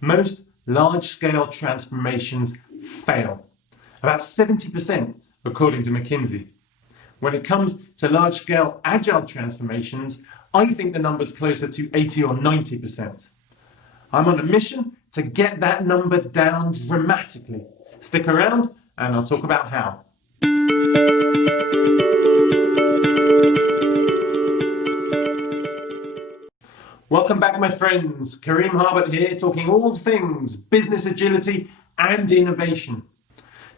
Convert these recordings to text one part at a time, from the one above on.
Most large-scale transformations fail. About 70%, according to McKinsey. When it comes to large-scale agile transformations, I think the number's closer to 80 or 90%. I'm on a mission to get that number down dramatically. Stick around and I'll talk about how. Welcome back, my friends. Karim Harbott here, talking all things business agility and innovation.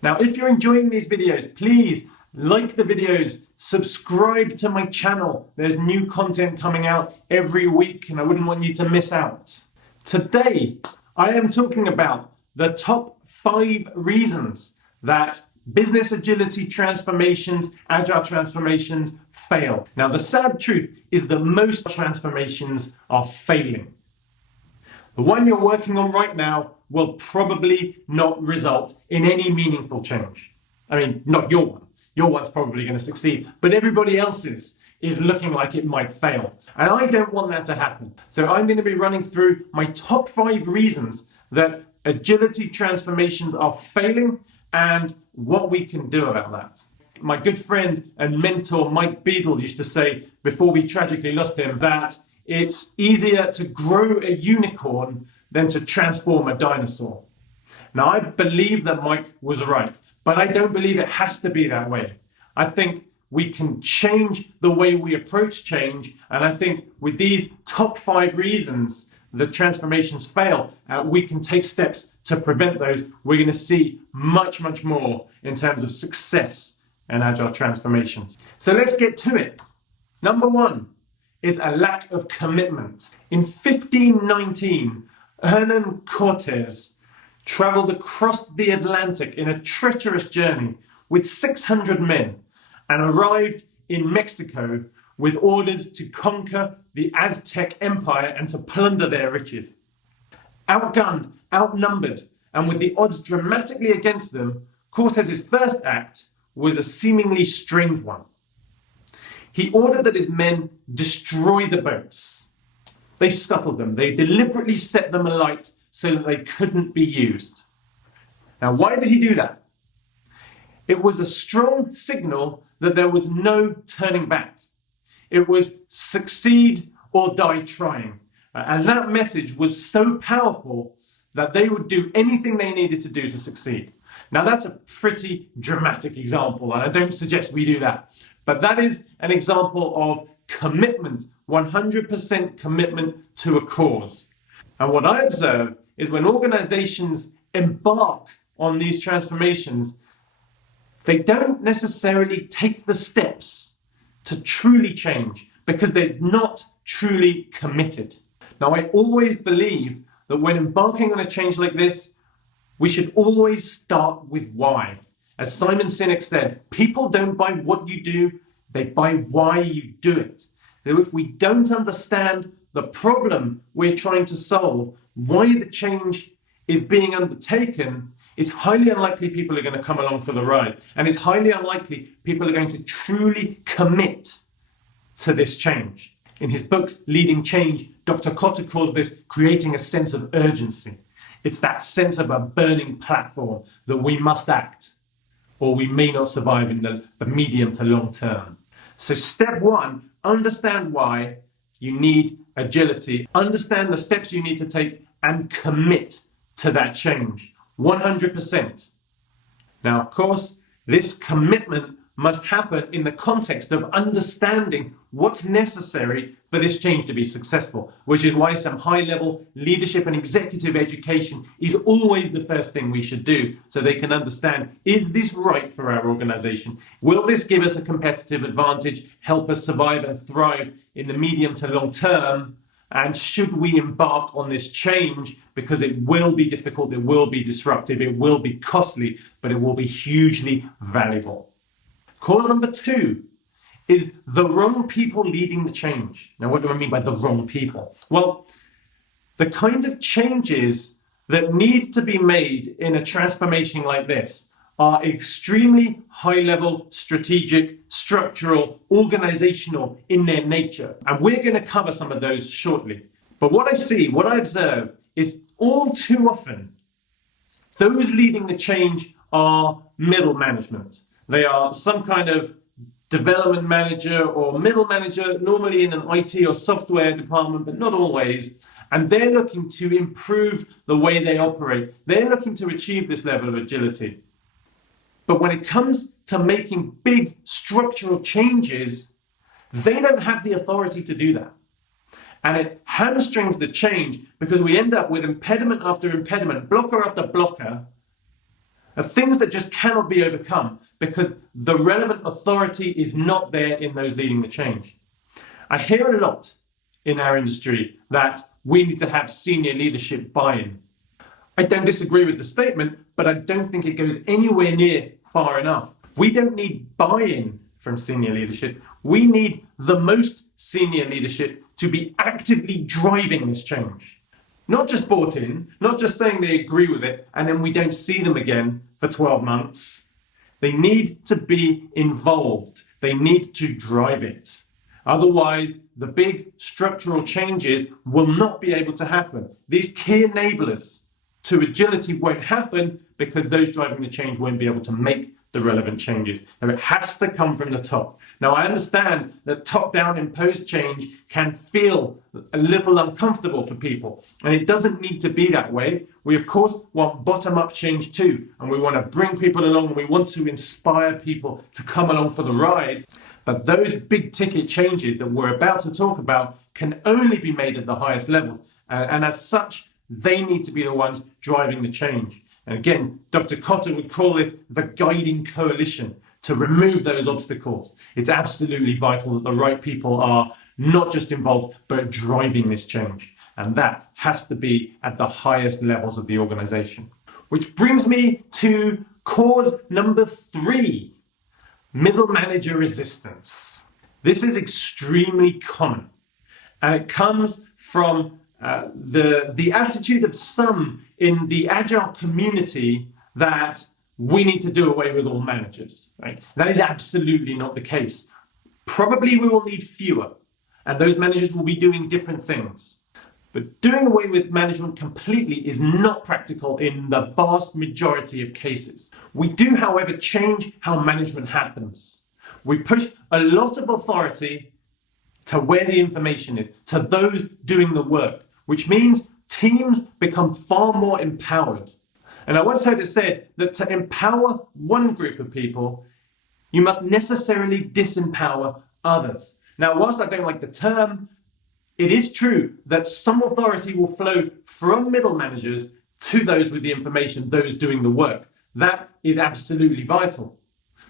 Now, if you're enjoying these videos, please like the videos, subscribe to my channel. There's new content coming out every week and I wouldn't want you to miss out. Today, I am talking about the top 5 reasons that business agility transformations, agile transformations fail. Now, the sad truth is that most transformations are failing. The one you're working on right now will probably not result in any meaningful change. I mean, not your one. Your one's probably going to succeed, but everybody else's is looking like it might fail. And I don't want that to happen. So I'm going to be running through my top 5 reasons that agility transformations are failing and what we can do about that. My good friend and mentor Mike Beadle used to say, before we tragically lost him, that it's easier to grow a unicorn than to transform a dinosaur. Now, I believe that Mike was right, but I don't believe it has to be that way. I think we can change the way we approach change, and I think with these top 5 reasons that transformations fail, we can take steps to prevent those. We're going to see much, much more in terms of success and agile transformations. So let's get to it. Number 1 is a lack of commitment. In 1519, Hernan Cortes traveled across the Atlantic in a treacherous journey with 600 men and arrived in Mexico with orders to conquer the Aztec Empire and to plunder their riches. Outgunned, outnumbered, and with the odds dramatically against them, Cortes' first act was a seemingly strange one. He ordered that his men destroy the boats. They scuttled them. They deliberately set them alight so that they couldn't be used. Now, why did he do that? It was a strong signal that there was no turning back. It was succeed or die trying. And that message was so powerful that they would do anything they needed to do to succeed. Now, that's a pretty dramatic example, and I don't suggest we do that. But that is an example of commitment, 100% commitment to a cause. And what I observe is when organizations embark on these transformations, they don't necessarily take the steps to truly change because they're not truly committed. Now, I always believe that when embarking on a change like this, we should always start with why. As Simon Sinek said, people don't buy what you do, they buy why you do it. So if we don't understand the problem we're trying to solve, why the change is being undertaken, it's highly unlikely people are going to come along for the ride. And it's highly unlikely people are going to truly commit to this change. In his book, Leading Change, Dr. Kotter calls this creating a sense of urgency. It's that sense of a burning platform that we must act, or we may not survive in the medium to long term. So step 1, understand why you need agility. Understand the steps you need to take and commit to that change. 100%. Now, of course, this commitment must happen in the context of understanding what's necessary for this change to be successful, which is why some high-level leadership and executive education is always the first thing we should do, so they can understand, is this right for our organization? Will this give us a competitive advantage, help us survive and thrive in the medium to long term? And should we embark on this change, because it will be difficult, it will be disruptive, it will be costly, but it will be hugely valuable. Cause number 2 is the wrong people leading the change. Now, what do I mean by the wrong people? Well, the kind of changes that need to be made in a transformation like this are extremely high-level, strategic, structural, organizational in their nature. And we're going to cover some of those shortly. But what I see, what I observe is all too often, those leading the change are middle management. They are some kind of development manager or middle manager, normally in an IT or software department, but not always. And they're looking to improve the way they operate. They're looking to achieve this level of agility. But when it comes to making big structural changes, they don't have the authority to do that. And it hamstrings the change because we end up with impediment after impediment, blocker after blocker, of things that just cannot be overcome because the relevant authority is not there in those leading the change. I hear a lot in our industry that we need to have senior leadership buy-in. I don't disagree with the statement, but I don't think it goes anywhere near far enough. We don't need buy-in from senior leadership. We need the most senior leadership to be actively driving this change. Not just bought in, not just saying they agree with it, and then we don't see them again for 12 months. They need to be involved. They need to drive it. Otherwise, the big structural changes will not be able to happen. These key enablers to agility won't happen because those driving the change won't be able to make the relevant changes. Now, it has to come from the top. Now, I understand that top-down imposed change can feel a little uncomfortable for people, and it doesn't need to be that way. We, of course, want bottom-up change too, and we want to bring people along, and we want to inspire people to come along for the ride. But those big-ticket changes that we're about to talk about can only be made at the highest level, and as such, they need to be the ones driving the change. And again, Dr. Cotter would call this the guiding coalition to remove those obstacles. It's absolutely vital that the right people are not just involved, but driving this change. And that has to be at the highest levels of the organization. Which brings me to cause number 3, middle manager resistance. This is extremely common. And it comes from the attitude of some in the Agile community that we need to do away with all managers. Right? That is absolutely not the case. Probably we will need fewer, and those managers will be doing different things. But doing away with management completely is not practical in the vast majority of cases. We do, however, change how management happens. We push a lot of authority to where the information is, to those doing the work, which means teams become far more empowered. And I once heard it said that to empower one group of people, you must necessarily disempower others. Now, whilst I don't like the term, it is true that some authority will flow from middle managers to those with the information, those doing the work. That is absolutely vital.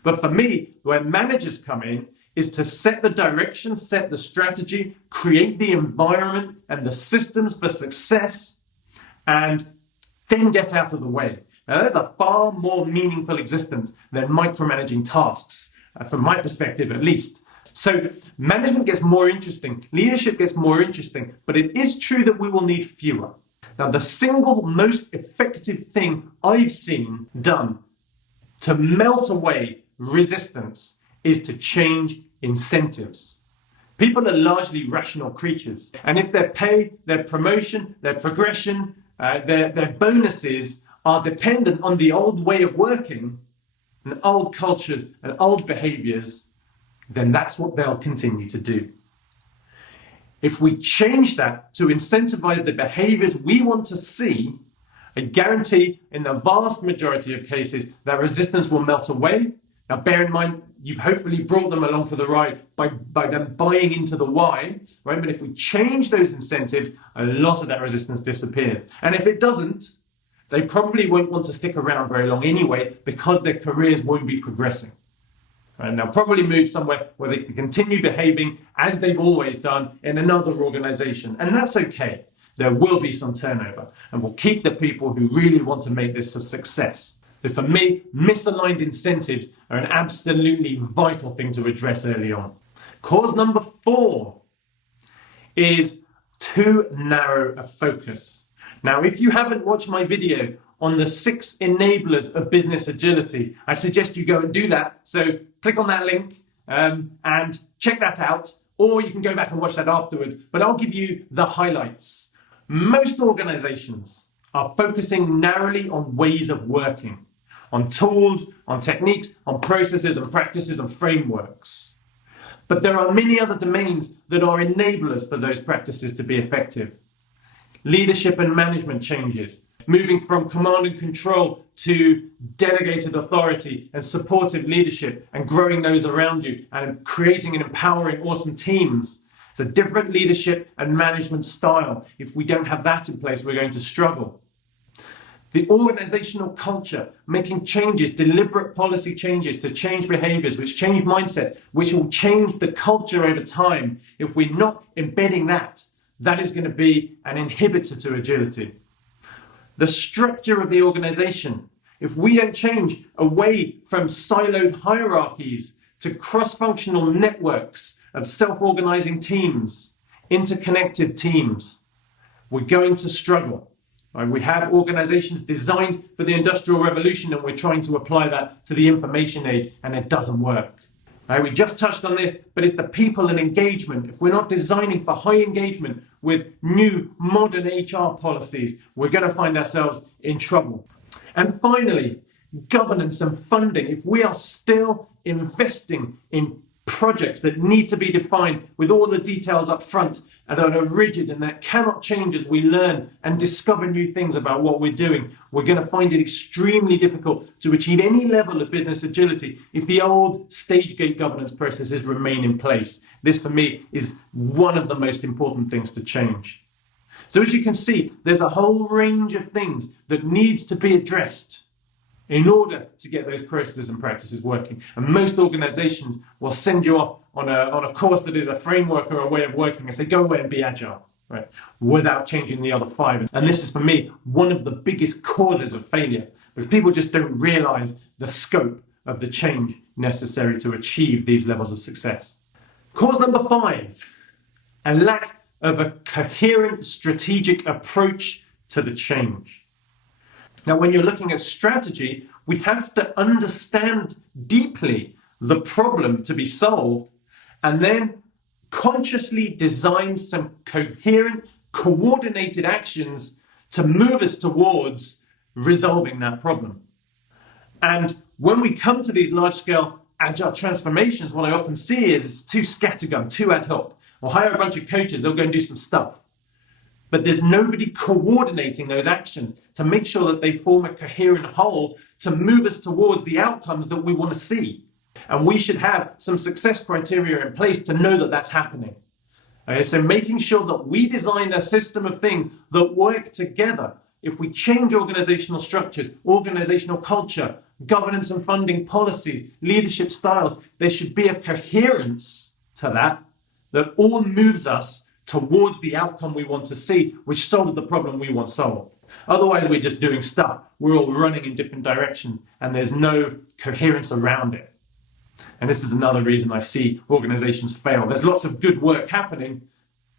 But for me, when managers come in, is to set the direction, set the strategy, create the environment and the systems for success, and then get out of the way. Now, there's a far more meaningful existence than micromanaging tasks, from my perspective at least. So management gets more interesting, leadership gets more interesting, but it is true that we will need fewer. Now, the single most effective thing I've seen done to melt away resistance is to change incentives. People are largely rational creatures, and if their pay, their promotion, their progression, their bonuses are dependent on the old way of working and old cultures and old behaviors, then that's what they'll continue to do. If we change that to incentivize the behaviors we want to see, I guarantee in the vast majority of cases that resistance will melt away. Now, bear in mind, you've hopefully brought them along for the ride by them buying into the why, right? But if we change those incentives, a lot of that resistance disappears. And if it doesn't, they probably won't want to stick around very long anyway because their careers won't be progressing. And they'll probably move somewhere where they can continue behaving as they've always done in another organization. And that's okay. There will be some turnover, and we'll keep the people who really want to make this a success. So for me, misaligned incentives are an absolutely vital thing to address early on. Cause number 4 is too narrow a focus. Now, if you haven't watched my video on the 6 enablers of business agility, I suggest you go and do that. So click on that link and check that out, or you can go back and watch that afterwards. But I'll give you the highlights. Most organizations are focusing narrowly on ways of working, on tools, on techniques, on processes and practices and frameworks. But there are many other domains that are enablers for those practices to be effective. Leadership and management changes, moving from command and control to delegated authority and supportive leadership and growing those around you and creating and empowering awesome teams. It's a different leadership and management style. If we don't have that in place, we're going to struggle. The organizational culture, making changes, deliberate policy changes to change behaviors, which change mindset, which will change the culture over time. If we're not embedding that, that is going to be an inhibitor to agility. The structure of the organization, if we don't change away from siloed hierarchies to cross-functional networks of self-organizing teams, interconnected teams, we're going to struggle. We have organizations designed for the Industrial Revolution and we're trying to apply that to the information age and it doesn't work. We just touched on this, but it's the people and engagement. If we're not designing for high engagement with new modern HR policies, we're going to find ourselves in trouble. And finally, governance and funding. If we are still investing in projects that need to be defined with all the details up front and that are rigid and that cannot change as we learn and discover new things about what we're doing, we're going to find it extremely difficult to achieve any level of business agility if the old stage gate governance processes remain in place. This, for me, is one of the most important things to change. So as you can see, there's a whole range of things that needs to be addressed in order to get those processes and practices working. And most organizations will send you off on a course that is a framework or a way of working and say, go away and be agile, right? Without changing the other five. And this is, for me, one of the biggest causes of failure, because people just don't realize the scope of the change necessary to achieve these levels of success. Cause number 5, a lack of a coherent strategic approach to the change. Now, when you're looking at strategy, we have to understand deeply the problem to be solved and then consciously design some coherent, coordinated actions to move us towards resolving that problem. And when we come to these large-scale agile transformations, what I often see is it's too scattergun, too ad hoc. I'll hire a bunch of coaches, they'll go and do some stuff. But there's nobody coordinating those actions to make sure that they form a coherent whole to move us towards the outcomes that we want to see. And we should have some success criteria in place to know that that's happening. Okay, so making sure that we design a system of things that work together. If we change organizational structures, organizational culture, governance and funding policies, leadership styles, there should be a coherence to that all moves us towards the outcome we want to see, which solves the problem we want solved. Otherwise, we're just doing stuff. We're all running in different directions, and there's no coherence around it. And this is another reason I see organizations fail. There's lots of good work happening,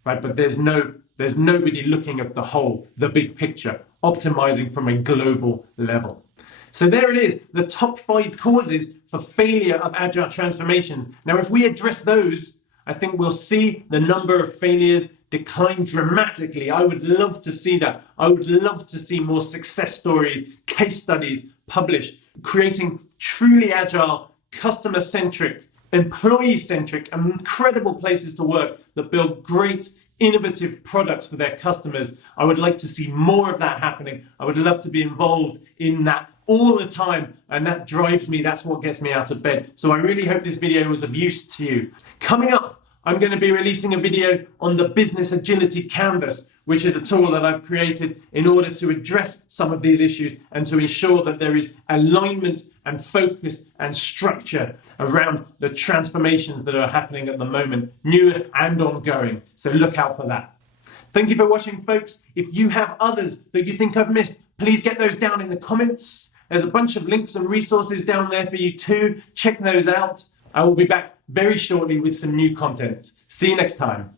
right? But there's nobody looking at the whole, the big picture, optimizing from a global level. So there it is, the top 5 causes for failure of agile transformations. Now, if we address those, I think we'll see the number of failures decline dramatically. I would love to see that. I would love to see more success stories, case studies published, creating truly agile, customer-centric, employee-centric, incredible places to work that build great, innovative products for their customers. I would like to see more of that happening. I would love to be involved in that all the time, and that drives me. That's what gets me out of bed. So I really hope this video was of use to you. Coming up, I'm going to be releasing a video on the Business Agility Canvas, which is a tool that I've created in order to address some of these issues and to ensure that there is alignment and focus and structure around the transformations that are happening at the moment, new and ongoing. So look out for that. Thank you for watching, folks. If you have others that you think I've missed, please get those down in the comments. There's a bunch of links and resources down there for you too. Check those out. I will be back very shortly with some new content. See you next time.